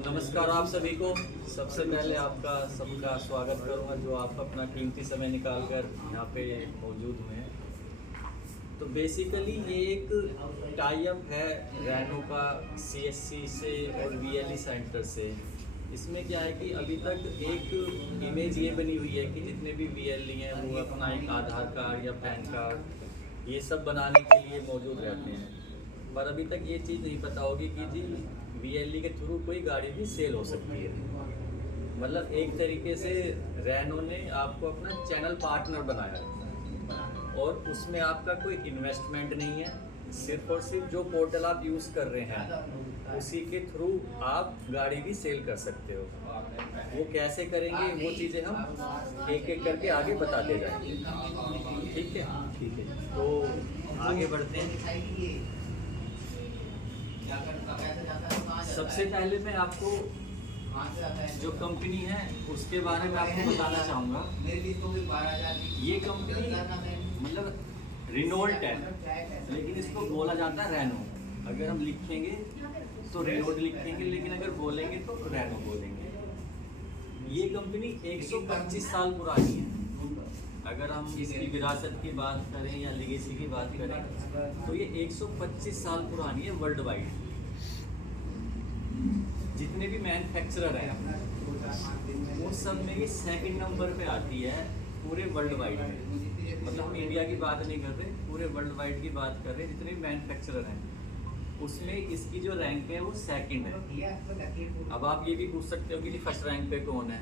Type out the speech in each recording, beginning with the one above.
नमस्कार आप सभी को। सबसे पहले आपका सबका स्वागत करूंगा जो आप अपना कीमती समय निकाल कर यहाँ पे मौजूद हुए हैं। तो बेसिकली ये एक टाई अप है रैनो का CSC से और VLE सेंटर से। इसमें क्या है कि अभी तक एक इमेज ये बनी हुई है कि जितने भी VLE हैं वो अपना एक आधार कार्ड या पैन कार्ड ये सब बनाने के लिए मौजूद रहते हैं, पर अभी तक ये चीज़ नहीं पता होगी कि जी VLE के थ्रू कोई गाड़ी भी सेल हो सकती है। मतलब एक तरीके से रैनो ने आपको अपना चैनल पार्टनर बनाया है और उसमें आपका कोई इन्वेस्टमेंट नहीं है, सिर्फ और सिर्फ जो पोर्टल आप यूज़ कर रहे हैं उसी के थ्रू आप गाड़ी भी सेल कर सकते हो। वो कैसे करेंगे वो चीज़ें हम एक एक करके आगे बताते जाएंगे। ठीक है, ठीक है, तो आगे बढ़ते हैं। सबसे पहले मैं आपको जो कंपनी है उसके बारे में आपको बताना चाहूँगा। ये कंपनी मतलब रिनोल्ट है, लेकिन इसको बोला जाता है रैनो। अगर हम लिखेंगे तो रिनोल्ट लिखेंगे, लेकिन अगर बोलेंगे तो रैनो बोलेंगे। ये कंपनी 125 साल पुरानी है। अगर हम इसकी विरासत की बात करें या लीगेसी की बात करें तो ये 125 साल पुरानी है वर्ल्ड वाइड। जितने भी मैन्युफैक्चरर हैं उन सब में ये सेकंड नंबर पे आती है पूरे वर्ल्ड वाइड में। मतलब हम इंडिया की बात नहीं कर रहे, पूरे वर्ल्ड वाइड की बात कर रहे हैं। जितने भी मैन्युफैक्चरर हैं उसमें इसकी जो रैंक है वो सेकंड है। अब आप ये भी पूछ सकते हो कि फर्स्ट रैंक पे कौन है,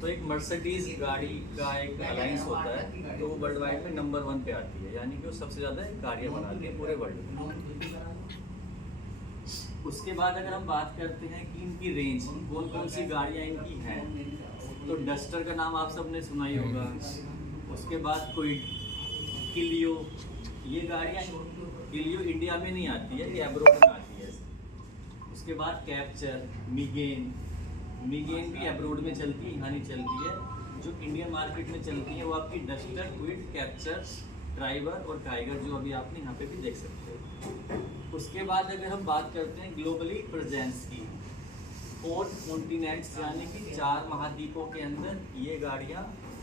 तो एक मर्सिडीज गाड़ी का एक अलायंस होता है तो वो वर्ल्ड वाइड में नंबर 1 पे आती है, यानी कि वो सबसे ज़्यादा गाड़ियाँ बनाती है पूरे वर्ल्ड में। उसके बाद अगर हम बात करते हैं कि इनकी रेंज कौन कौन सी गाड़ियाँ इनकी हैं, तो डस्टर का नाम आप सबने सुना ही होगा। उसके बाद कोई किलियो, ये गाड़ियाँ किलियो इंडिया में नहीं आती है, ये अब्रॉड में आती है। उसके बाद कैप्चर, मीगेन भी अब्रॉड में चलती है, यहाँ नहीं चलती है। जो इंडियन मार्केट में चलती है वो आपकी डस्टर, क्विड, कैप्चर, ड्राइवर और टाइगर, जो अभी आपने यहाँ पे भी देख सकते हो। उसके बाद अगर हम बात करते हैं ग्लोबली प्रेजेंस की, 4 कॉन्टिनेंट्स यानी कि 4 महाद्वीपों के अंदर ये गाड़ियाँ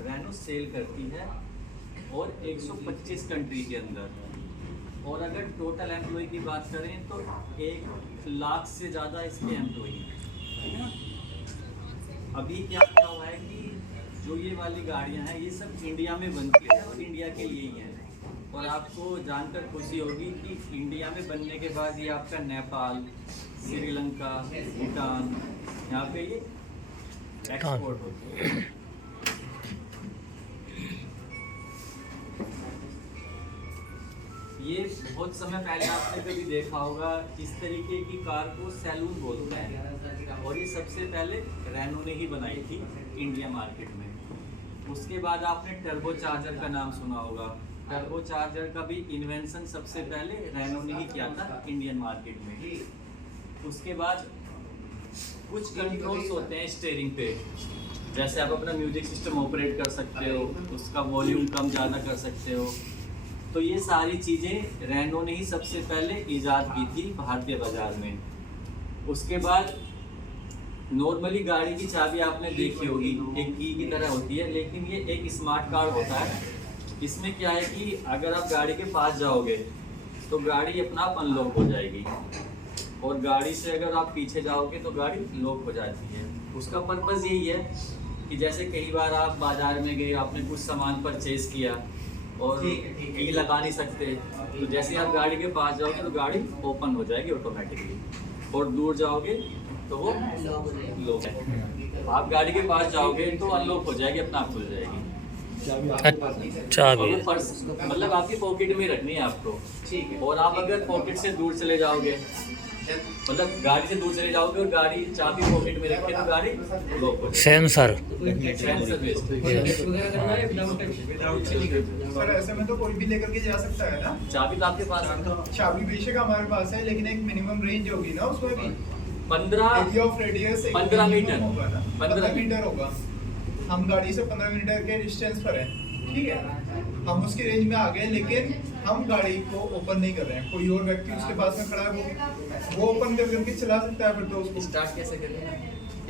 रैनो सेल करती है और 125 कंट्री के अंदर। और अगर टोटल एम्प्लॉय की बात करें तो 1 लाख से ज़्यादा इसके एम्प्लॉय हैं। अभी क्या हुआ है कि जो ये वाली गाड़ियाँ हैं ये सब इंडिया में बनती है और इंडिया के लिए ही हैं। और आपको जानकर खुशी होगी कि इंडिया में बनने के बाद ये आपका नेपाल, श्रीलंका, भूटान, यहाँ पे ये एक्सपोर्ट होती है। ये बहुत समय पहले आपने कभी देखा होगा, इस तरीके की कार को सैलून बोलते हैं और ये सबसे पहले रैनो ने ही बनाई थी इंडिया मार्केट में। उसके बाद आपने टर्बो चार्जर का नाम सुना होगा। टर्बो चार्जर का भी इन्वेंशन सबसे पहले रैनो ने ही किया था इंडियन मार्केट में। उसके बाद कुछ कंट्रोल्स होते हैं स्टीयरिंग पे, जैसे आप अपना म्यूजिक सिस्टम ऑपरेट कर सकते हो, उसका वॉल्यूम कम ज़्यादा कर सकते हो। तो ये सारी चीज़ें रैनो ने ही सबसे पहले ईजाद की थी भारतीय बाजार में। उसके बाद नॉर्मली गाड़ी की चाबी आपने देखी होगी, एक की तरह होती है, लेकिन ये एक स्मार्ट कार्ड होता है। इसमें क्या है कि अगर आप गाड़ी के पास जाओगे तो गाड़ी अपना आप अनलॉक हो जाएगी, और गाड़ी से अगर आप पीछे जाओगे तो गाड़ी लॉक हो जाती है। उसका पर्पज़ यही है कि जैसे कई बार आप बाज़ार में गए, आपने कुछ सामान परचेज किया और की लगा नहीं सकते, तो जैसे आप गाड़ी के पास जाओगे तो गाड़ी ओपन हो जाएगी ऑटोमेटिकली, और दूर जाओगे तो वो लॉक है। आप गाड़ी के पास जाओगे तो अनलॉक हो जाएगी, अपना आप खुल जाएगी। चाबी मतलब आपकी पॉकेट में रखनी है आपको, ठीक है। और आप अगर पॉकेट से दूर चले जाओगे, मतलब गाड़ी से दूर चले जाओगे और गाड़ी चाबी पॉकेट में रखे तो गाड़ी लॉक हो जाएगी। सेंसर सर ऐसे में तो कोई भी लेकर के जा सकता है ना? चाबी तो आपके पास है, चाबी बेशक हमारे पास है, लेकिन एक मिनिमम रेंज होगी ना उसमें भी। 15 मीटर होगा ना, 15 मीटर होगा। हम गाड़ी से 15 मीटर के डिस्टेंस पर है, ठीक है। हम उसकी रेंज में आ गए, लेकिन हम गाड़ी को ओपन नहीं कर रहे हैं, कोई और व्यक्ति उसके पास में खड़ा है, वो ओपन करके चला सकता है फिर तो उसको। स्टार्ट कैसे करें?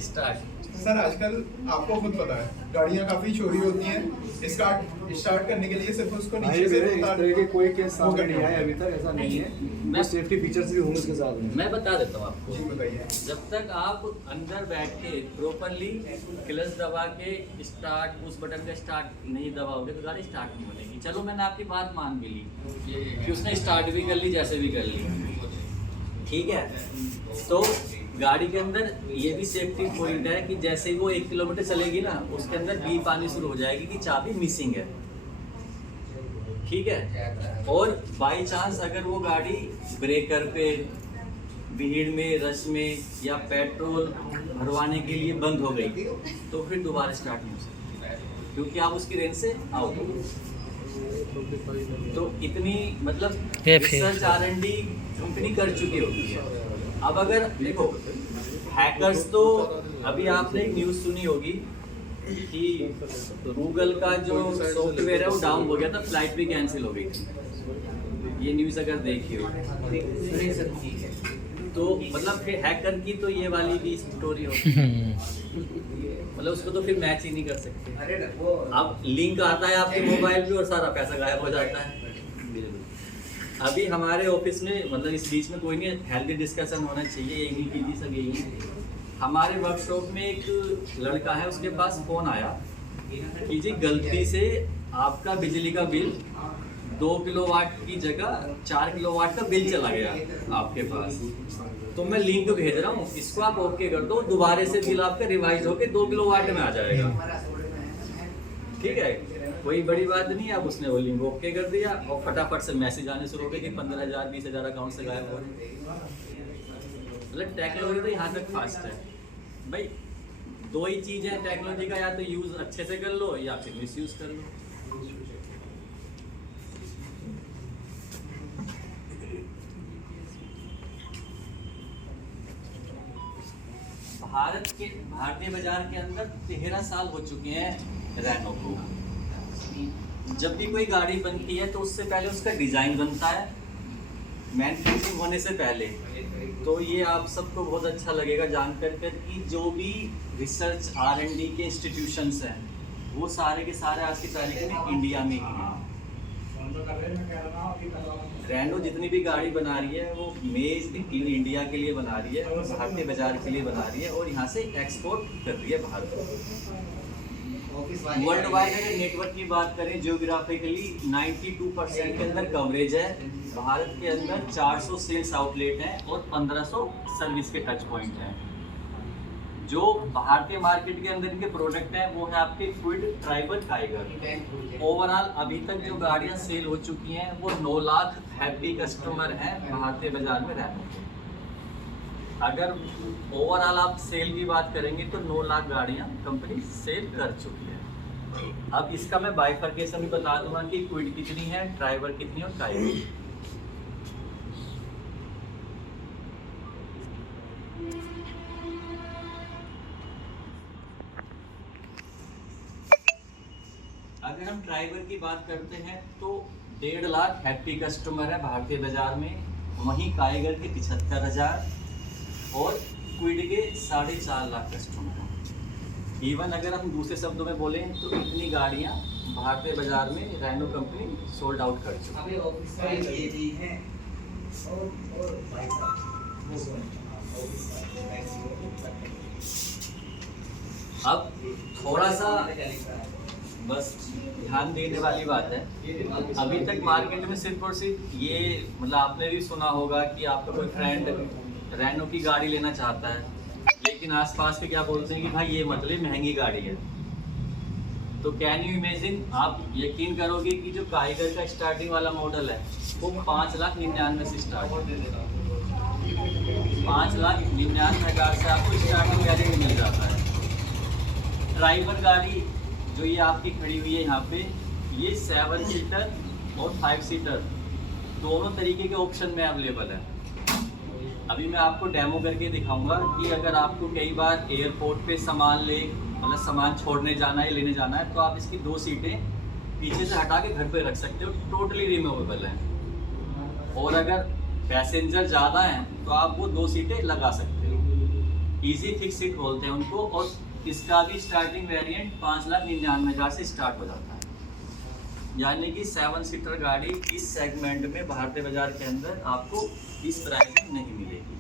स्टार्ट सर आजकल आपको खुद पता है गाड़ियाँ काफी चोरी होती हैं, स्टार्ट करने के लिए सिर्फ उसको नीचे से उतार के कोई केस सामने नहीं आया अभी तक, ऐसा नहीं है। मैं सेफ्टी फीचर्स भी होंगे उसके साथ में। मैं बता देता हूँ आपको। जी बताइए। जब तक आप अंदर बैठ के प्रॉपरली क्लच दबा के स्टार्ट, उस बटन का स्टार्ट नहीं दबाओगे तो गाड़ी स्टार्ट नहीं बनेगी। चलो मैंने आपकी बात मान भी ली कि उसने स्टार्ट भी कर ली, जैसे भी कर ली, ठीक है। तो गाड़ी के अंदर ये भी सेफ्टी पॉइंट है कि जैसे ही वो 1 किलोमीटर चलेगी ना, उसके अंदर बीप आनी शुरू हो जाएगी कि चाबी मिसिंग है, ठीक है। और बाई चांस अगर वो गाड़ी ब्रेकर पे, भीड़ में, रश में या पेट्रोल भरवाने के लिए बंद हो गई तो फिर दोबारा स्टार्ट नहीं हो सकती, क्योंकि आप उसकी रेंज से आउट हो गए। तो इतनी मतलब रिसर्च R&D कंपनी कर चुकी होती है। अब अगर देखो हैकर्स, तो अभी आपने एक न्यूज़ सुनी होगी कि गूगल का जो सॉफ्टवेयर है वो डाउन हो गया था, फ्लाइट भी कैंसिल हो गई थी। ये न्यूज़ अगर देखी हो तो मतलब फिर हैकर की तो ये वाली भी स्टोरी होगी, मतलब उसको तो फिर मैच ही नहीं कर सकते। अब लिंक आता है आपके मोबाइल पे और सारा पैसा गायब हो जाता है। अभी हमारे ऑफिस में, मतलब इस बीच में कोई नहीं, हेल्दी डिस्कशन होना चाहिए, यही की थी सब यही। हमारे वर्कशॉप में एक लड़का है, उसके पास फ़ोन आया कि जी गलती से आपका बिजली का बिल 2 किलोवाट की जगह 4 किलोवाट का बिल चला गया आपके पास, तो मैं लिंक भेज रहा हूँ, इसको आप ओके कर दो, दोबारा से बिल आपका रिवाइज होकर 2 किलोवाट में आ जाएगा, ठीक है। कोई बड़ी बात नहीं है। अब उसने वो लिंक ओके कर दिया और फटाफट से मैसेज आने शुरू हो गए कि 15,000 20,000 अकाउंट से गायब हो रहे। मतलब टेक्नोलॉजी तो यहाँ तक फास्ट है भाई। दो ही चीज़ है टेक्नोलॉजी का, या तो यूज़ अच्छे से कर लो या फिर मिस यूज़ कर लो। भारतीय बाजार के अंदर 13 साल हो चुके हैं रैनो को। जब भी कोई गाड़ी बनती है तो उससे पहले उसका डिज़ाइन बनता है, मैन्युफैक्चरिंग होने से पहले। तो ये आप सबको बहुत अच्छा लगेगा जानकर कि जो भी रिसर्च R&D के इंस्टीट्यूशंस हैं वो सारे के सारे आज की तारीख में इंडिया में ही हैं। रैनो जितनी भी गाड़ी बना रही है वो मेड इन इंडिया के लिए बना रही है, भारतीय बाजार के लिए बना रही है और यहाँ से एक्सपोर्ट कर रही है बाहर को। वर्ल्ड वाइड अगर नेटवर्क की बात करें, जियोग्राफिकली 92% के अंदर कवरेज है। भारत के अंदर 400 सेल्स आउटलेट हैं और 1500 सर्विस के टच पॉइंट हैं। जो भारतीय मार्केट के अंदर के प्रोडक्ट हैं वो है आपके क्विड, ट्राइबर, टाइगर। ओवरऑल अभी तक जो गाड़ियां सेल हो चुकी हैं वो 9 लाख हैप्पी कस्टमर हैं भारतीय बाजार में रहने के। अगर ओवरऑल आप सेल की बात करेंगे तो 9 लाख गाड़ियां कंपनी सेल कर चुकी है। अब इसका मैं बाइफरकेशन भी बता दूंगा कि क्विड कितनी है, ड्राइवर कितनी और टाइगर। अगर हम ड्राइवर की बात करते हैं तो 1.5 लाख हैप्पी कस्टमर है भारतीय बाजार में, वहीं टाइगर के 75,000 और क्विड के 4.5 लाख कस्टमर हैं। इवन अगर हम दूसरे शब्दों में बोलें तो इतनी गाड़ियां भारतीय बाजार में रैनो कंपनी सोल्ड आउट कर चुकी है। अब थोड़ा सा बस ध्यान देने वाली बात है, अभी तक मार्केट में सिर्फ और सिर्फ ये, मतलब आपने भी सुना होगा कि आपका कोई फ्रेंड रैनो की गाड़ी लेना चाहता है, लेकिन आसपास के क्या बोलते हैं कि भाई ये मत ले, महंगी गाड़ी है। तो कैन यू इमेजिन, आप यकीन करोगे कि जो टाइगर का स्टार्टिंग वाला मॉडल है वो 5,99,000 से स्टार्ट है। 5,99,000 से आपको स्टार्टिंग वेरिएंट मिल जाता है। ड्राइवर गाड़ी जो ये आपकी खड़ी हुई है यहाँ पे, ये 7 सीटर और 5 सीटर दोनों तरीके के ऑप्शन में अवेलेबल है। अभी मैं आपको डेमो करके दिखाऊंगा कि अगर आपको कई बार एयरपोर्ट पे सामान मतलब सामान छोड़ने जाना है, लेने जाना है, तो आप इसकी 2 सीटें पीछे से हटा के घर पे रख सकते हो, टोटली रिमूवेबल है। और अगर पैसेंजर ज़्यादा हैं तो आप वो 2 सीटें लगा सकते हो। इजी फिक्स सीट बोलते हैं उनको। और इसका भी स्टार्टिंग वेरिएंट 5,99,000 से स्टार्ट हो जाता है। यानी कि 7 सीटर गाड़ी इस सेगमेंट में भारतीय बाजार के अंदर आपको इस प्राइस में नहीं मिलेगी।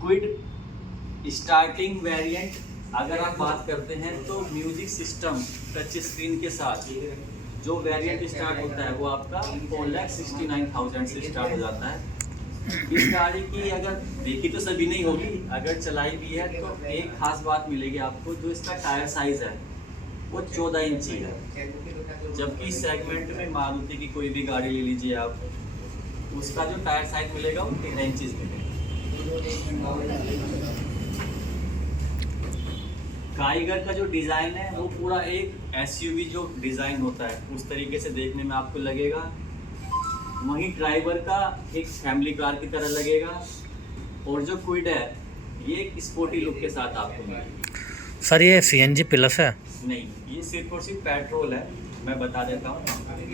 क्विड स्टार्टिंग वेरिएंट अगर आप बात करते हैं तो म्यूजिक सिस्टम टच स्क्रीन के साथ जो वेरिएंट स्टार्ट होता है वो आपका 4,69,000 से स्टार्ट हो जाता है। इस गाड़ी की अगर देखी तो सभी नहीं होगी, अगर चलाई भी है तो एक खास बात मिलेगी आपको, जो इसका टायर साइज है वो 14 इंची है। जबकि इस सेगमेंट में मारुति की कोई भी गाड़ी ले लीजिए आप, उसका जो टायर साइज मिलेगा वो 13 इंचीज मिलेगा। काइगर का जो डिज़ाइन है वो पूरा एक एसयूवी जो डिज़ाइन होता है उस तरीके से देखने में आपको लगेगा। वहीं ड्राइवर का एक फैमिली कार की तरह लगेगा। और जो क्विड है ये एक स्पोर्टी लुक के साथ आपको मिलेगी। सर ये सीएनजी प्लस है? नहीं, ये सिर्फ और सिर्फ पेट्रोल है। मैं बता देता हूँ,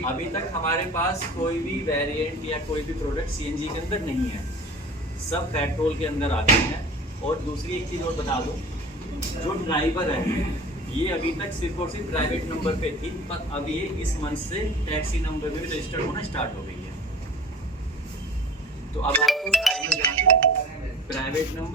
अभी तक हमारे पास कोई भी वेरिएंट या कोई भी प्रोडक्ट सीएनजी के अंदर नहीं है, सब पेट्रोल के अंदर आते हैं। और दूसरी एक चीज़ और बता दूँ, जो ड्राइवर है ये अभी तक सिर्फ और सिर्फ प्राइवेट नंबर पे थी, पर अब ये इस मंथ से टैक्सी नंबर में भी रजिस्टर होना स्टार्ट हो गई है। तो अब आपको प्राइवेट नंबर